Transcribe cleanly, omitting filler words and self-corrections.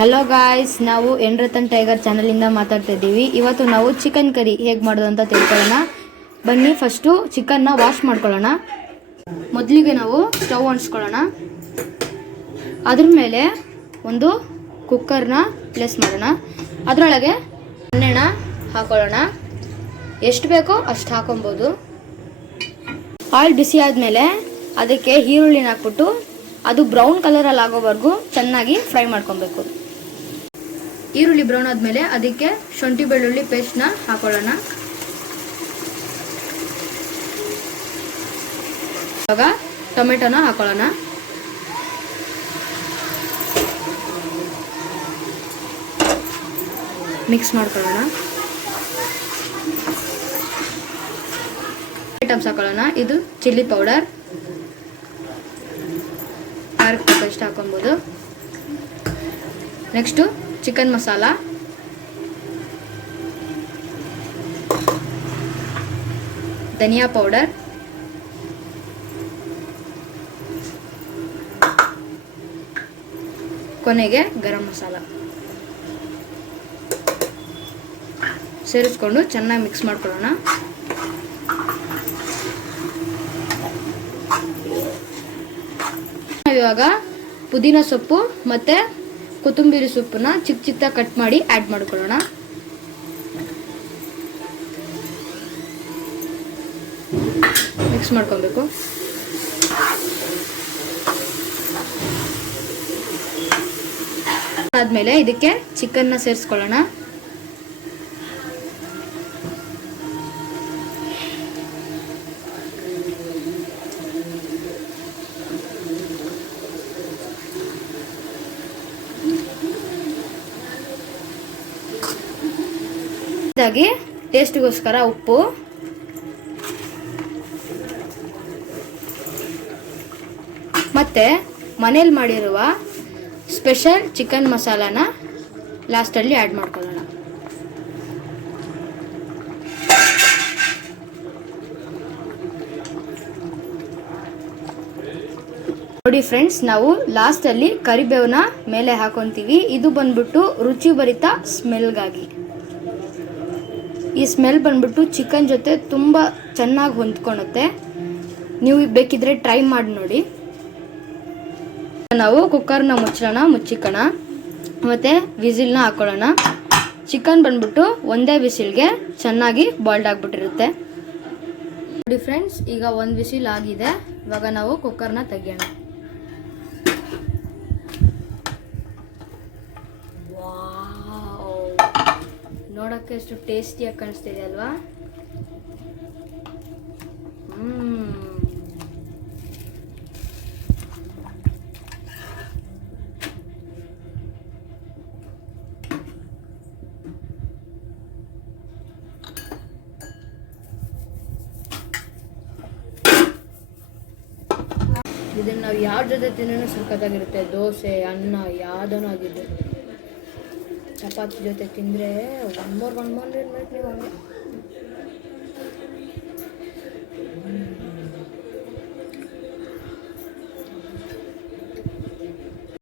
Hello guys, ನಾವು ಎನ್ರತನ್ tiger ಚಾನಲಿಂದ ಮಾತಾಡ್ತಾ ಇದ್ದೀವಿ. ಇವತ್ತು ನಾವು ಚಿಕನ್ ಕರಿ ಹೇಗೆ ಮಾಡೋದು ಅಂತ ತಿಳ್ಕೊಳ್ಳೋಣ ಬನ್ನಿ. ಫಸ್ಟು ಚಿಕನ್ನ ವಾಶ್ ಮಾಡ್ಕೊಳ್ಳೋಣ. ಮೊದಲಿಗೆ ನಾವು ಸ್ಟವ್ ಅಂಟಿಸ್ಕೊಳ್ಳೋಣ. ಅದ್ರ ಮೇಲೆ ಒಂದು ಕುಕ್ಕರ್ನ ಪ್ಲೇಸ್ ಮಾಡೋಣ. ಅದರೊಳಗೆ ಎಣ್ಣೆನ ಹಾಕೊಳ್ಳೋಣ. ಎಷ್ಟು ಬೇಕೋ ಅಷ್ಟು ಹಾಕೊಬೋದು. ಆಯಿಲ್ ಬಿಸಿ ಆದಮೇಲೆ ಅದಕ್ಕೆ ಈರುಳ್ಳಿನ ಹಾಕ್ಬಿಟ್ಟು ಅದು ಬ್ರೌನ್ ಕಲರಲ್ಲಿ ಆಗೋವರೆಗೂ ಚೆನ್ನಾಗಿ ಫ್ರೈ ಮಾಡ್ಕೊಬೇಕು. ಈರುಳ್ಳಿ ಬ್ರೌನ್ ಆದಮೇಲೆ ಅದಕ್ಕೆ ಶುಂಠಿ ಬೆಳ್ಳುಳ್ಳಿ ಪೇಸ್ಟ್ನ ಹಾಕೊಳ್ಳೋಣ. ಇವಾಗ ಟೊಮೆಟೊನ ಹಾಕೊಳ್ಳೋಣ. ಮಿಕ್ಸ್ ಮಾಡ್ಕೊಳ್ಳೋಣ. ಐಟಮ್ಸ್ ಹಾಕೊಳ್ಳೋಣ. ಇದು ಚಿಲ್ಲಿ ಪೌಡರ್, ಖಾರಕ್ಕೆ ಪೇಸ್ಟ್ ಹಾಕೊಬೋದು. ನೆಕ್ಸ್ಟು ಚಿಕನ್ ಮಸಾಲ, ಧನಿಯಾ ಪೌಡರ್, ಕೊನೆಗೆ ಗರಂ ಮಸಾಲ ಸೇರಿಸ್ಕೊಂಡು ಚೆನ್ನಾಗಿ ಮಿಕ್ಸ್ ಮಾಡ್ಕೊಳ್ಳೋಣ. ಇವಾಗ ಪುದೀನ ಸೊಪ್ಪು ಮತ್ತು ಕೊತ್ತಂಬರಿ ಸೊಪ್ಪನ್ನ ಚಿಕ್ಕ ಚಿಕ್ಕದಾಗಿ ಕಟ್ ಮಾಡಿ ಆ್ಯಡ್ ಮಾಡ್ಕೊಳ್ಳೋಣ. ಮಿಕ್ಸ್ ಮಾಡ್ಕೊಬೇಕು. ಆದಮೇಲೆ ಇದಕ್ಕೆ ಚಿಕನ್ನ ಸೇರಿಸ್ಕೊಳ್ಳೋಣ. ಇದಾಗಿ ಟೇಸ್ಟ್ಗೋಸ್ಕರ ಉಪ್ಪು, ಮತ್ತೆ ಮನೇಲಿ ಮಾಡಿರುವ ಸ್ಪೆಷಲ್ ಚಿಕನ್ ಮಸಾಲಾನ ಲಾಸ್ಟಲ್ಲಿ ಆ್ಯಡ್ ಮಾಡ್ಕೊಳ್ಳೋಣ. ನೋಡಿ ಫ್ರೆಂಡ್ಸ್, ನಾವು ಲಾಸ್ಟಲ್ಲಿ ಕರಿಬೇವನ್ನ ಮೇಲೆ ಹಾಕೊತೀವಿ. ಇದು ಬಂದ್ಬಿಟ್ಟು ರುಚಿಭರಿತ ಸ್ಮೆಲ್ಗಾಗಿ. ಈ ಸ್ಮೆಲ್ ಬಂದ್ಬಿಟ್ಟು ಚಿಕನ್ ಜೊತೆ ತುಂಬ ಚೆನ್ನಾಗಿ ಹೊಂದ್ಕೊಳುತ್ತೆ. ನೀವು ಬೇಕಿದ್ರೆ ಟ್ರೈ ಮಾಡಿ ನೋಡಿ. ನಾವು ಕುಕ್ಕರ್ನ ಮುಚ್ಚಿಕೋಣ ಮತ್ತು ವಿಸಿಲ್ನ ಹಾಕೊಳ್ಳೋಣ. ಚಿಕನ್ ಬಂದ್ಬಿಟ್ಟು ಒಂದೇ ವಿಸಿಲ್ಗೆ ಚೆನ್ನಾಗಿ ಬಾಯ್ಲ್ಡ್ ಆಗಿಬಿಟ್ಟಿರುತ್ತೆ. ನೋಡಿ ಫ್ರೆಂಡ್ಸ್, ಈಗ ಒಂದು ವಿಸಿಲ್ ಆಗಿದೆ. ಇವಾಗ ನಾವು ಕುಕ್ಕರ್ನ ತೆಗಿಯೋಣ. ನೋಡೋಕ್ಕೆ ಎಷ್ಟು ಟೇಸ್ಟಿಯಾಗಿ ಕಾಣಿಸ್ತಿದೆ ಅಲ್ವಾ? ಇದನ್ನು ನಾವು ಯಾವ ಜೊತೆ ತಿನ್ನೋ ಸಖತ್ತಾಗಿರುತ್ತೆ. ದೋಸೆ, ಅನ್ನ ಯಾವುದೂ ಆಗಿದೆ. ಚಪಾತಿ ಜೊತೆ ತಿಂದರೆ ಒನ್ ಮೋರ್ ಮಿನಿಟ್ ನೀವು ಹಂಗೆ